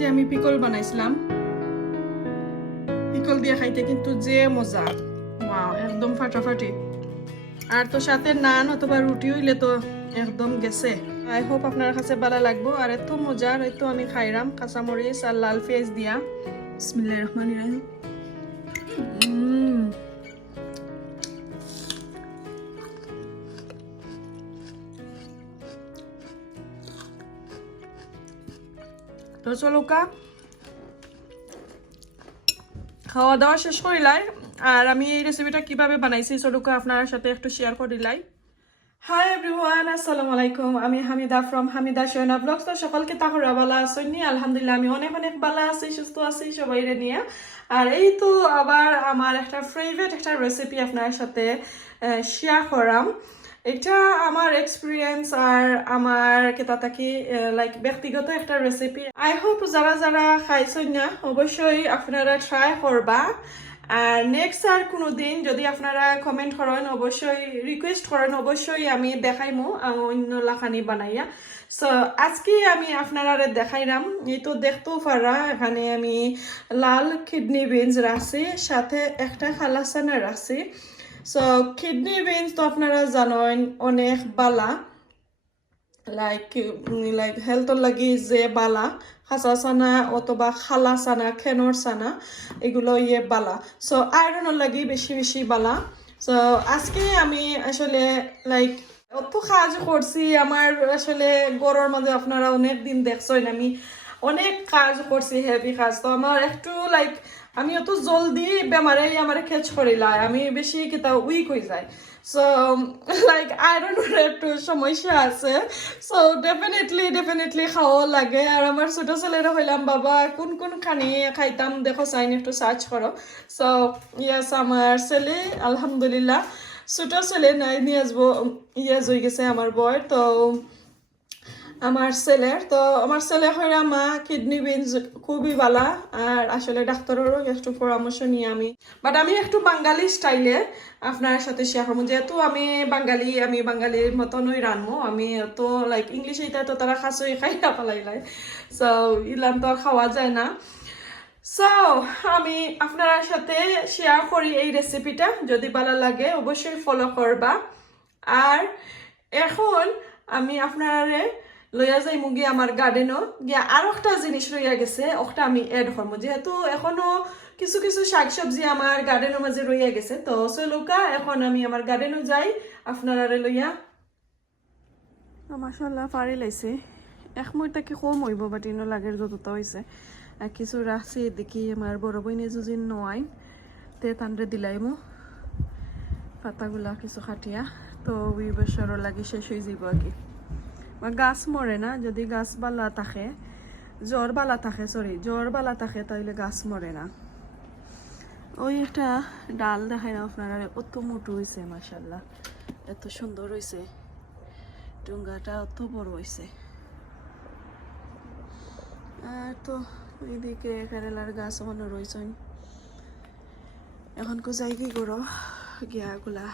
যে আমি পিকল বানাইছিলাম, পিকল দিয়ে খাইতে কিন্তু যে মজা, ওয়াও একদম ফাটাফাটি। আর তো সাথে নান অথবা রুটি হইলে তো একদম গেছে। আই হোপ আপনার কাছে ভালো লাগবো। আর এত মজার, এত আমি খাইরাম কাঁচামরিচ আর লাল পেঁয়াজ দিয়া। বিসমিল্লাহির রহমানির রহিম। তো চলো খাওয়া দাওয়া শেষ করিলাই। আর আমি এই রেসিপিটা কিভাবে বানাইছি চলুকা আপনার সাথে একটু শেয়ার করিলাই। হাই এভরিওয়ান, আসসালামু আলাইকুম। আমি হামিদা ফ্রম হামিদা শোনা ব্লগস। তো সকলকে তাহরা ভালো আছেন? আলহামদুলিল্লাহ আমি অনেক অনেক ভালো আছি, সুস্থ আছি সবাই নিয়ে। আর এই তো আবার আমার একটা ফেভারিট একটা রেসিপি আপনার সাথে শেয়ার করাম। এটা আমার এক্সপিরিয়েন্স আর আমার কেতা থাকি লাইক ব্যক্তিগত একটা রেসিপি। আই হোপ যারা যারা খাইছেন না অবশ্যই আপনারা ট্রাই করবা। আর নেক্সট আর কোনো দিন যদি আপনারা কমেন্ট করেন, অবশ্যই রিকোয়েস্ট করেন, অবশ্যই আমি দেখাইমু অন্য লাখানি বানাইয়া। সো আজকে আমি আপনারা দেখাইলাম। এই তো দেখতেও পারা এখানে আমি লাল কিডনি বিনস রাখছি, সাথে একটা খালাসানা রাখছি। সো কিডনি বিনস তো আপনারা জানেন অনেক বালা, লাইক হেলথর লাগি যে বালা, খাঁচা চানা অথবা খালা চানা, খেনর চানা, এগুলো বালা। সো আয়রনের লাগি বেশি বেশি বালা। সো আজকে আমি আসলে লাইক অত কাজ করছি আমার আসলে গরুর মাঝে। আপনারা অনেক দিন দেখছেন আমি অনেক কাজ করছি, হেভি কাজ। তো আমার একটু লাইক আমি অত জলদি বেমারে আমার খেচ করিলাই, আমি বেশি কিতা উইক হয়ে যায়। সো লাইক আয়রনের একটু সমস্যা আছে। সো ডেফিনেটলি খাওয়া লাগে। আর আমার ছোট ছেলেরা হইলাম বাবা কোন কোন খানি খাইতাম দেখো চাইন একটু সার্চ করো। সো ইয়াস আমার ছেলে আলহামদুলিল্লাহ, ছোট ছেলে নাই নিয়ে আসবো, ইয়াস হয়ে গেছে আমার বয়। তো আমার ছেলে হইরা মা কিডনি বিনস খুবই ভালা। আর আসলে ডাক্তারেরও একটু পরামর্শ নিয়ে আমি একটু বাঙালি স্টাইলে আপনার সাথে শেয়ার করবো। যেহেতু আমি বাঙালির মতনই রানবো। আমি তো লাইক ইংলিশ এটা তো তারা খাসই খাইয়া পালাইলাই। সো ইলাম তো আর খাওয়া যায় না। সো আমি আপনার সাথে শেয়ার করি এই রেসিপিটা। যদি ভালো লাগে অবশ্যই ফলো করবা। আর এখন আমি আপনারে লইয়া যাই মুগি আমার গার্ডেনও গিয়া আর একটা জিনিস রইয়া গেছে, ওটা আমি এড করবো। যেহেতু এখনো কিছু কিছু শাকসবজি আমার গার্ডেনের মাঝে রইয়া গেছে। তো চলুকা এখন আমি আমার গার্ডেনও যাই আপনারে লইয়া। মাশাআল্লাহ পারি লাইছে এক মইটা কি কম হইব, বাট ইনো লাগের যতটা হয়েছে। আর কিছু রাখছি দেখি আমার বড় বইনে যদি নয় তে তান্ডে দিলাইমো পাতাগুলা কিছু খাটিয়া। তো ওই বছরও লাগি শেষ হয়ে যাব আর কি। গাছ মরে না, যদি গাছ বালা থাকে, জ্বর বালা থাকে তাইলে গাছ মরে না। ওই একটা ডাল দেখাই না আপনারা, অত মোটু হয়েছে মাশাআল্লাহ, এত সুন্দর হয়েছে, ডুঙ্গাটা অত বড় হয়েছে। আর তো ওইদিকে কেরালার গাছ ওখানে রয়েছেন। এখন কো যাই কি করো গিয়া গুলা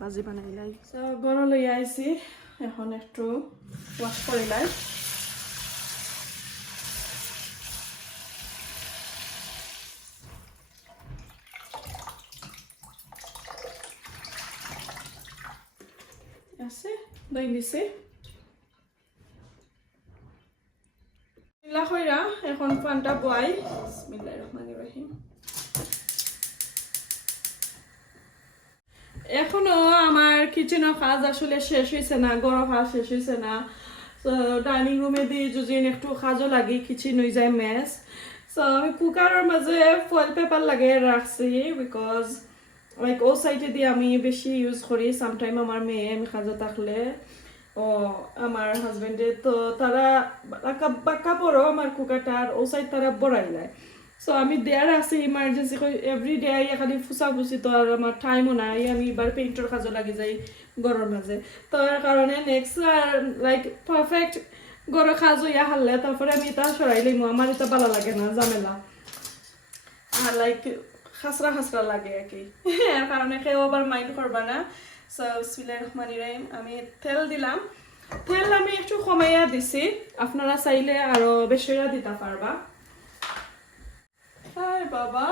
বাজি বানাইলাই। গরম লইয়া আইছি, এখন একটু ওয়াশ করিলাই। আছে দই দিছি কইরা এখন পানটা বয়। বিসমিল্লাহির রহমানির রহিম। এখনো আমার কিচেনের কাজ আসলে শেষ হয়েছে না, গরম কাজ শেষ হয়েছে না। ডাইনিং রুমে দিয়ে যদি একটু কাজও লাগে, কিচেন হয়ে যায় মেস। সো আমি কুকারের মাঝে ফয়েল পেপার লাগিয়ে রাখছি, বিকজ লাইক ও সাইডে দিয়ে আমি বেশি ইউজ করি। সামটাইম আমার মেয়ে আমি কাজে থাকলে ও আমার হাজবেন্ডে তো তারা বাক্কা পড়ো আমার কুকারটার ও সাইড তারা বড়াই যায়। সো আমি দেয়ার আছি ইমার্জেন্সি এভরি ডে খালি ফুসা ফুসি, তো আর আমার টাইমও নাই। আমি এবার পেইন্টের কাজও লাগি যাই গরমের মাঝে। তো এর কারণে নেক্সট লাইক পারফেক্ট গরম কাজ হইয়া হারলে তারপরে আমি এটা সরাই লইমু। আমার এটা ভালো লাগে না ঝামেলা, আর লাইক খাসরা লাগে আর কি। এর কারণে কেউ আবার মাইন্ড করবা না। সো বিসমিল্লাহির রহমানির রহিম। আমি তেল দিলাম তেল আমি একটু কমাইয়া দিছি, আপনারা চাইলে আরো বেশিরা দিতে পারবা। হাই বাবা,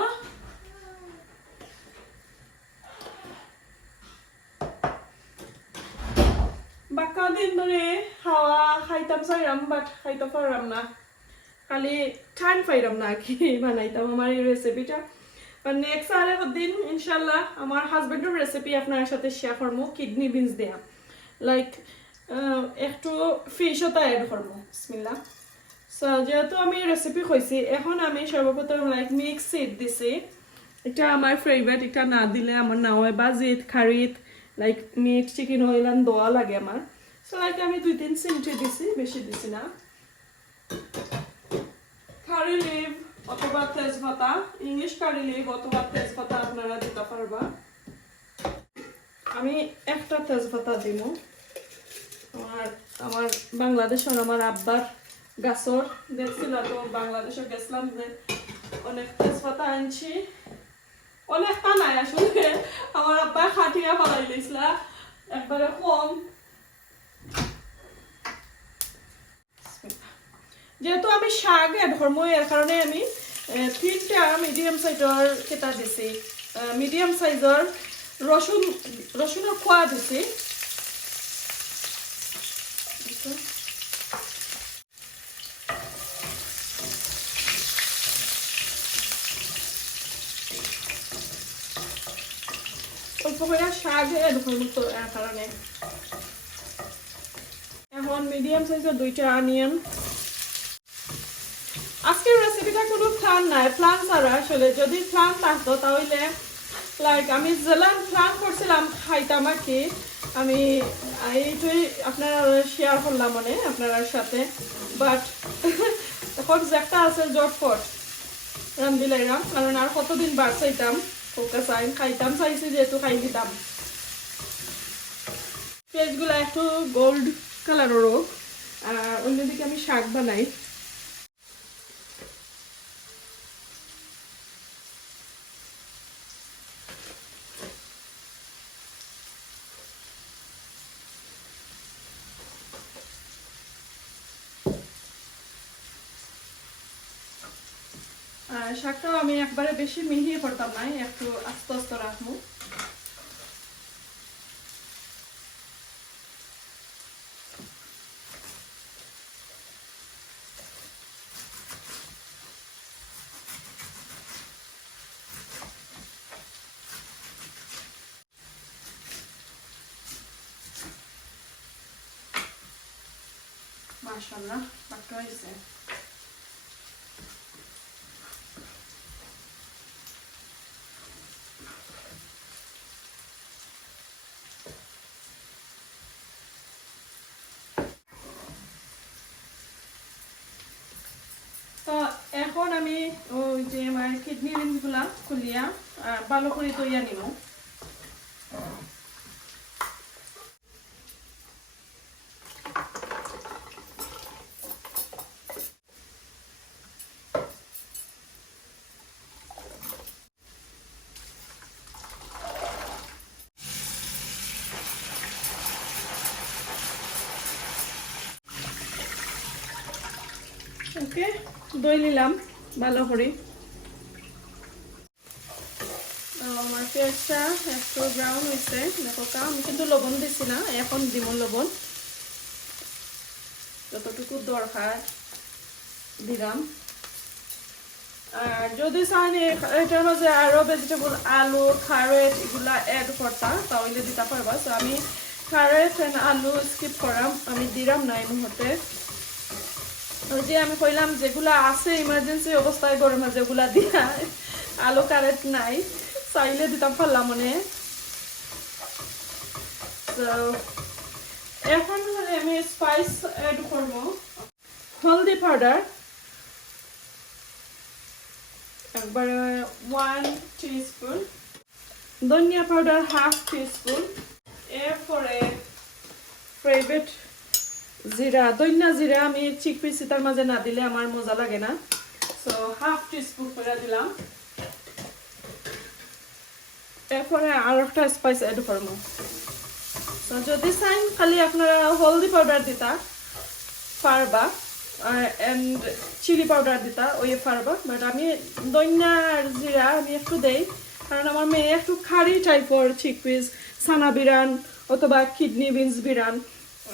বাক্কা দিন ধরে খাওয়া খাইতাম চাইরাম, বাট খাইতে পারলাম না, খালি টাইম পাইলাম না কি বানাইতাম আমার এই রেসিপিটা। নেক্সট আর একদিন ইনশাল্লাহ আমার হাজবেন্ডের রেসিপি আপনার সাথে শেয়ার করবো, কিডনি বিনস দেয়া, লাইক একটু ফিশও তো অ্যাড করবো। বিসমিল্লাহ। সো যেহেতু আমি রেসিপি কইছি, এখন আমি সর্বপ্রথম লাইক মিক্স সিড দিছি, এটা আমার ফেভারিট, এটা না দিলে আমার না হয়, বাজিত খারিত লাইক মিট চিকেন অয়েল দেওয়া লাগে আমার। সো লাইক আমি 2-3 চিমটি দিছি, বেশি দিছি না। কারি লিভ অথবা তেজপাতা, ইংলিশ কারি লিভ অথবা তেজপাতা আপনারা দিতে পারবা। আমি একটা তেজপাতা দিব, আমার বাংলাদেশের আমার আব্বার গাছর দেখছিল তো, বাংলাদেশে গেছিলাম যে অনেক তেজপাতা আনছি, অনেকটা নাই আসলে, আমার আব্বা খাটিয়া ফলাই দিয়েছিল একবারে কম। যেহেতু আমি শাক ধর্ম, এর কারণে আমি 3টা মিডিয়াম সাইজের কেটা দিছি, মিডিয়াম সাইজের রসুনের খোয়া দিছি। অল্প করে শাক ধর্ম তো এর কারণে। এখন মিডিয়াম সাইজের 2টা অনিয়ন। আজকের রেসিপিটা কোনো প্ল্যান নাই, প্ল্যান ছাড়া আসলে, যদি প্ল্যান থাকতো তাহলে লাইক আমি জেলান প্ল্যান করছিলাম খাইতাম আর কি, আমি এইটাই আপনারা শেয়ার করলাম মানে আপনার সাথে। বাট এখন একটা আছে জটপট রান্দিলাইরাম, কারণ আর কতদিন বার চাইতাম, খাইতাম চাইছি যেহেতু খাই দিতাম। পেঁয়াজগুলো একটু গোল্ড কালারেরও, আর অন্যদিকে আমি শাক বানাই। শাকটাও আমি একবারে বেশি মিহিয়ে করতাম না, একটু আস্তে আস্তে রাখবো। মাশাআল্লাহ পাকা হয়েছে। তো এখন আমি ওই যে আমার কিডনি বিনসগুলা খুলিয়া ভালো করে তৈয়া নিব। ওকে, দই নিলাম ভালো করে। আমার পেঁয়াজটা একটু ব্রাউন হয়েছে, দেখো আমি কিন্তু লবণ দিচ্ছি না, এখন দিব লবণ যতটুকু দরকার দিলাম। আর যদি চান এটার মাঝে আরো ভেজিটেবল আলু খারেট এগুলা এড করতা তাহলে দিতে পারবা। তো আমি খারেট আলু স্কিপ করাম, আমি দিলাম না এই মুহূর্তে। ওই যে আমি কইলাম যেগুলা আছে ইমার্জেন্সি অবস্থায় গরমে যেগুলা দিয়া আলু কারেট নাই চাইলে দিতাম পারলাম মনে। এখন আমি স্পাইস এড করবো, হলদি পাউডার একবারে 1 টিস্পুন, ধনিয়া পাউডার 1/2 টিস্পুন, এরপরে ফেভারিট জিরা, দইনা জিরা আমি চিকপিস তার মাঝে না দিলে আমার মজা লাগে না, সো 1/2 টিস্পুন করে দিলাম। এরপরে আর একটা স্পাইস এড করবো, সো যদি চাইন খালি আপনারা হলদি পাউডার দিতা পারবা এন্ড চিলি পাউডার দিতা ওই পারবা, বাট আমি দইনা আর জিরা আমি একটু দেই, কারণ আমার মেয়ে একটু খারি টাইপের চিকপিস সানা বিরান অথবা কিডনি বিনস বিরান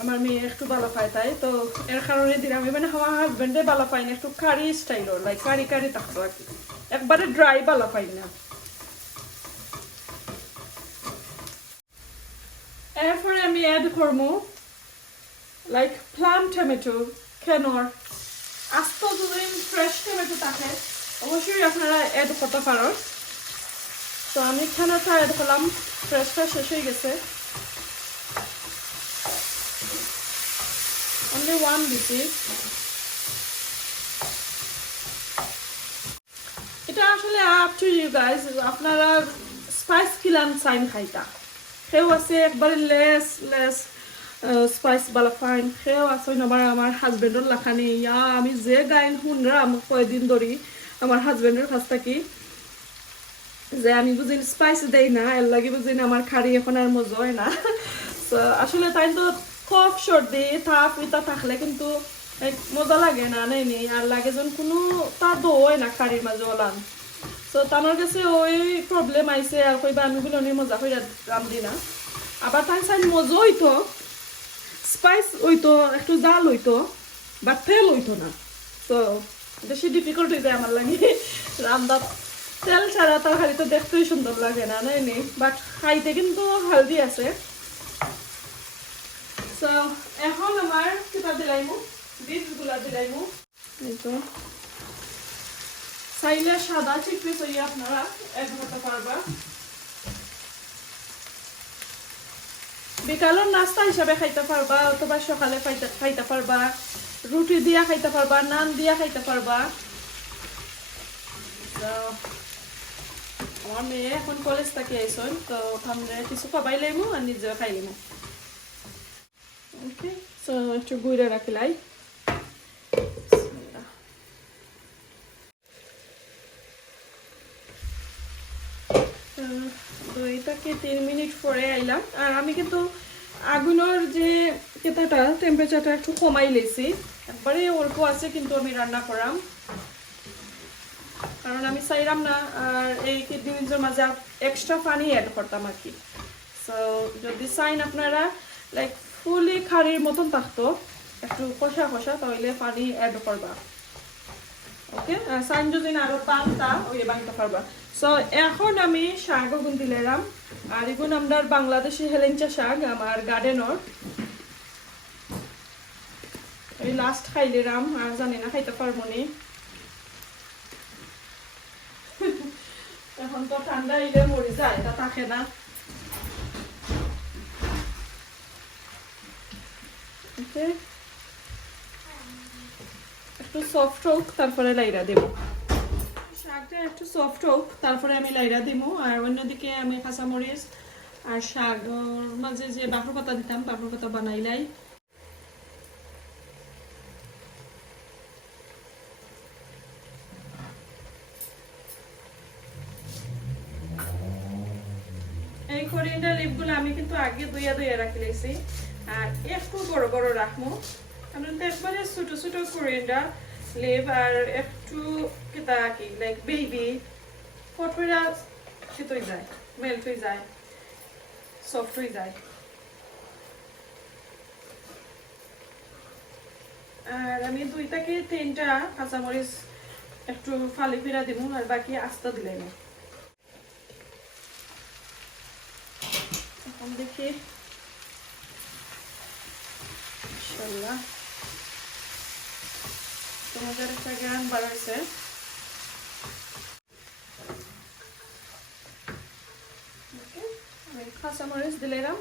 আমার মেয়ে একটু ভালো পায়, তাই তো এর কারণে দিলাম। মানে আমার হাজবেন্ডে ভালো পাই না, একটু কারি স্টাইলর লাইক কারি কারি থাকতো আর কি, একবারে ড্রাই ভালো পাই না। এরপরে আমি অ্যাড করবো লাইক প্লাম টমেটো কেনর আস্ত যদি ফ্রেশ টমেটো থাকে অবশ্যই আপনারা অ্যাড করতে পারেন। তো আমি কেনরটা অ্যাড করলাম, ফ্রেশটা শেষ হয়ে গেছে, only one দিছি। এটা আসলে আপ টু ইউ গাইজ, আপনারা স্পাইস কিলান চাইন খাইতা, সেও আছে একবারে লেস লেস স্পাইস বালা ফাইন, সেও আছে নবার আমার হাজবেন্ডর লাখানি ইয়া আমি যে গাইন শুনরাম কয়েকদিন ধরি আমার হাজবেন্ডের কাছ থেকে যে আমি বুঝিন স্পাইস দেই না, এর লাগে বুঝিন আমার খারি এখন আর মজা হয় না। তো আসলে তাই তো কফ সর্দি তাপ ইতা থাকলে কিন্তু মজা লাগে না, নাই নেই আর লাগে যেন কোনো তা দোয় না খারির মাঝে ওলান। তো তার কাছে ওই প্রবলেম আইসে আর কইবা আমি বলে অনেক মজা করে রান্ধি না, আবার তাই চাই মজা হইতো স্পাইস হইতো একটু জাল হইতো বাট তেল হইতো না। তো বেশি ডিফিকাল্ট হয়ে যায় আমার লাগে রান্না, তেল ছাড়া তরকারি তো দেখতেই সুন্দর লাগে না, নাই নেই বাট খাইতে কিন্তু হেলদি আছে। তো এখন আমার কিতা দিলাইমু বীজগুলা দিলাইমু, এই তো চাইলে সাদা চিকপিস হইয়া আপনারা অ্যাড করতে পারবা, বিকালের নাস্তা হিসাবে খাইতে পারবা অথবা সকালে খাইতে পারবা, রুটি দিয়া খাইতে পারবা, নান দিয়া খাইতে পারবা। আমার মেয়ে এখন কলেজ থেকে আইসন, তো আমরা কিছু খাবাই লাইমু আর নিজেও খাই লিমু। ওকে, সো একটু গুঁড়ে রাখিলাই, দুইটাকে 3 মিনিট পরে আইলাম। আর আমি কিন্তু আগুনের যে কেতাটা টেম্পারেচারটা একটু কমাই লেছি, একবারে অল্প আছে কিন্তু আমি রান্না করাম, কারণ আমি চাইলাম না আর এই কিডনির মাঝে এক্সট্রা পানি অ্যাড করতাম আর কি। সো যদি চাইন আপনারা লাইক ফুলি খাড়ির মতন থাকতো একটু কষা কষা, তাহলে পানি অ্যাড করবা। ওকে, চাইন যদি আরো পান্তা ওই বানিতে পারবা। সো এখন আমি শাক গুন দিলাম, আর এগুন আমরা বাংলাদেশি হেলেঞ্চা শাক আমার গার্ডেনর, এই লাস্ট খাইলিরাম আর জানি না খাইতে পারবো নি, এখন তো ঠান্ডা ইলে মরে যায় তা থাকে না। ওকে, একটু সফট হোক তারপরে লাইরা দেব, শাকটা একটু সফট হোক তারপরে আমি লাইরা দিব। আর অন্যদিকে আমি কাঁচামরিচ আর শাক মাঝে যে বাফর পাতা দিতাম বাফর পাতা বানাইলাই। এই কোরিয়ান্ডার লিভগুলো আমি কিন্তু আগে ধুইয়া ধুইয়া রাখি লাইছি, আর একটু বড় বড় রাখবো, আমি তো একবারে ছোট ছোট কোরিয়ান্ডার লিভ আর একটু কিতা কি লাইক বেবি ফটফটা শীত হয়ে যায়, মেল্ট হয়ে যায়, সফট হয়ে যায়। আর আমি 2 থেকে 3টা কাঁচামরিচ একটু ফালি ফিরা দিব, আর বাকি আস্তা দিলে না। এখন দেখি ইনশাআল্লাহ তোমাদের একটা গান বাড়াইছে। আমি কাঁচামরিচ দিলাম,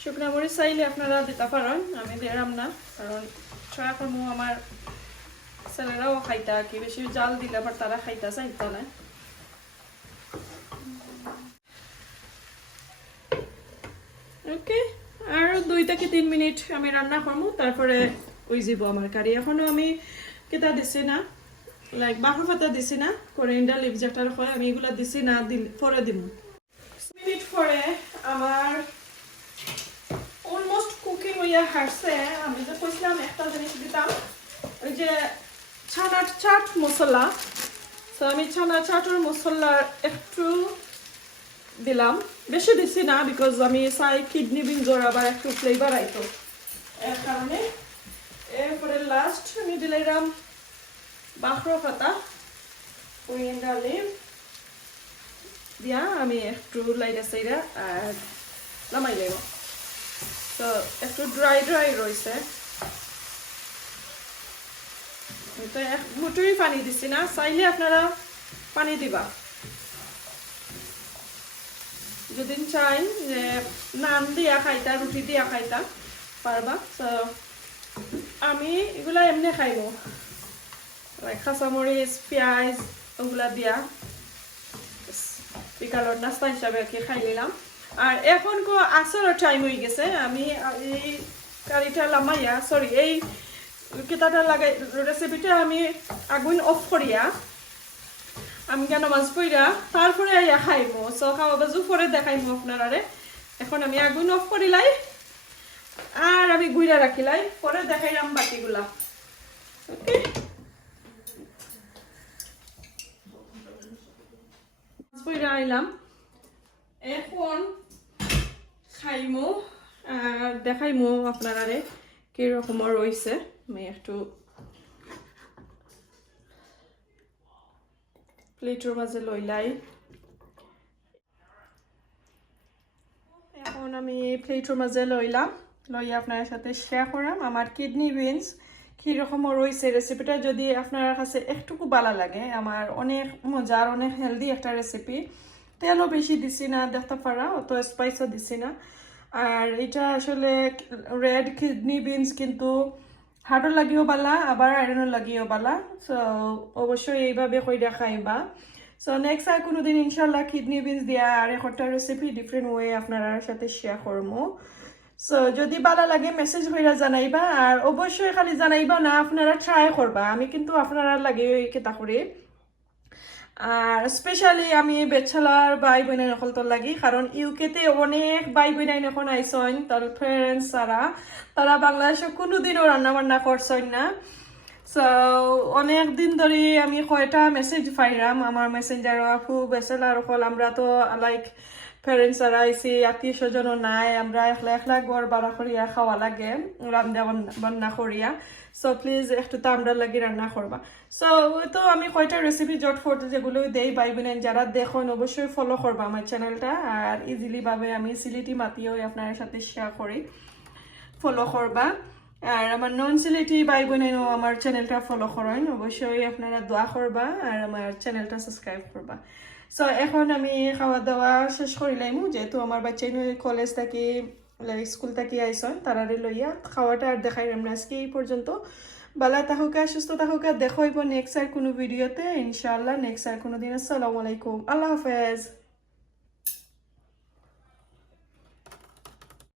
শুকনো মরিচ চাইলে আপনারা দিতে পারেন, আমি দিলাম না কারণ ট্রাই করবো আমার ছেলেরাও খাইতা কি বেশি জাল দিলে আবার তারা খাইতা চাইতো না। ওকে, আর 2 থেকে 3 মিনিট আমি রান্না করবো, তারপরে ওই যাব আমার কারি। এখনো আমি কেটা দিছি না, লাইক বাফর পাতা দিছি না, কোরিয়ান্ডার লিভ যেটা হয় আমি এগুলা দিছি না, পরে দিব। মিনিট পরে আমার অলমোস্ট কুকিং হইয়া হাসছে আমি যে কইছিলাম একটা জিনিস দিতাম ওই যে ছানার চাট মশলা তো আমি ছানা চাটের মশলা একটু দিলাম বেশি দিছি না বিকজ আমি চাই কিডনি বিনজোর আবার একটু ফ্লেভার আইতো এর কারণে এরপরে লাস্ট আমি দিলাম বাখরো পাতা ওই ডালে দিয়া আমি একটু লাইরা সাইরা আর নামাই দেব তো একটু ড্রাই ড্রাই রয়েছে তো এক মুঠুই পানি দিছি না চাইলে আপনারা পানি দিবা যদি চাই যে নান দিয়া খাইতা রুটি দিয়া খাইতা পারবা তো আমি এগুলা এমনি খাইবো কাঁচামরিচ পেঁয়াজ ওগুলা দিয়া বিকালের নাস্তা হিসাবে কি খাই নিলাম আর এখন আসরের টাইম হয়ে গেছে আমি এই কারিটা লামাইয়া সরি এই কেতাটা লাগাই রেসিপিটা আমি আগুন অফ করিয়া আমি কেন মাছ পইরা তারপরে আইয়া খাইমো সো খাওয়া বাজু পরে দেখাইমো আপনারারে এখন আমি আগুন অফ করিলাই আর আমি গুইরা রাখিলাই পরে দেখাইলাম বাকিগুলা ওকে মাছ পইরা আইলাম এখন খাইমো আর দেখাইমো আপনারারে কিরকম রয়েছে আমি একটু প্লেটের মাঝে লইলাই এখন আমি প্লেটের মাঝে লইলাম লইয়া আপনার সাথে শেয়ার করাম আমার কিডনি বিনস কীরকম রয়েছে রেসিপিটা যদি আপনার কাছে একটুকু ভালো লাগে আমার অনেক মজার অনেক হেলদি একটা রেসিপি তেলও বেশি দিছি না দেখতে পারা অত স্পাইসও দিছি না আর এটা আসলে রেড কিডনি বিনস কিন্তু হার্টও লাগিও বালা আবার আয়রনও লাগিও বালা সো অবশ্যই এইভাবে কইরা খাইবা সো নেক্সট আর কোনোদিন ইনশাল্লাহ কিডনি বিনস দিয়া আর একটা রেসিপি ডিফারেন্ট ওয়ে আপনার সাথে শেয়ার করবো সো যদি ভালো লাগে মেসেজ হইরা জানাইবা আর অবশ্যই খালি জানাইবা না আপনারা ট্রাই করবা আমি কিন্তু আপনারা লাগে কেতা করে আর স্পেশালি আমি বেচালার ভাই বোনের নকলতর লাগি কারণ ইউকেতে অনেক ভাই বোনাই এখন আইসন তার ফ্রেন্ডস তারা বাংলাদেশে কোনোদিনও রান্না বান্না করছেন না সো অনেক দিন ধরে আমি কয়টা মেসেজ পাইলাম আমার মেসেঞ্জার আপু বেচালার হল আমরা তো লাইক প্যারেন্টস আর আইসি আত্মীয় স্বজনও নাই আমরা একলা একলা গড় বাড়া করিয়া খাওয়া লাগে রান্না বান্না করিয়া সো প্লিজ একটু তো আমরা লাগি রান্না করবা সো তো আমি কয়টা রেসিপি জটফট যেগুলো দেই ভাই বোনেন যারা দেখুন অবশ্যই ফলো করবা আমার চ্যানেলটা আর ইজিলি ভাবে আমি সিলেটি মাতিও আপনার সাথে শেয়ার করি ফলো করবা আর আমার নন সিলেটি ভাই বোনেনও আমার চ্যানেলটা ফলো করেন অবশ্যই আপনারা দোয়া করবা আর আমার চ্যানেলটা সাবস্ক্রাইব করবা সো এখন আমি খাওয়া দাওয়া শেষ করিলাম যেহেতু আমার বাচ্চাই কলেজ থাকি স্কুল থাকি আইসন তারারে লইয়া খাওয়াটা আর দেখাইলাম না আজকে এই পর্যন্ত বালা তাহুকা সুস্থ তাহুকা দেখাইব নেক্সট আর কোনো ভিডিওতে ইনশাআল্লাহ নেক্সট আর কোনো দিন আসসালামু আলাইকুম আল্লাহ হাফেজ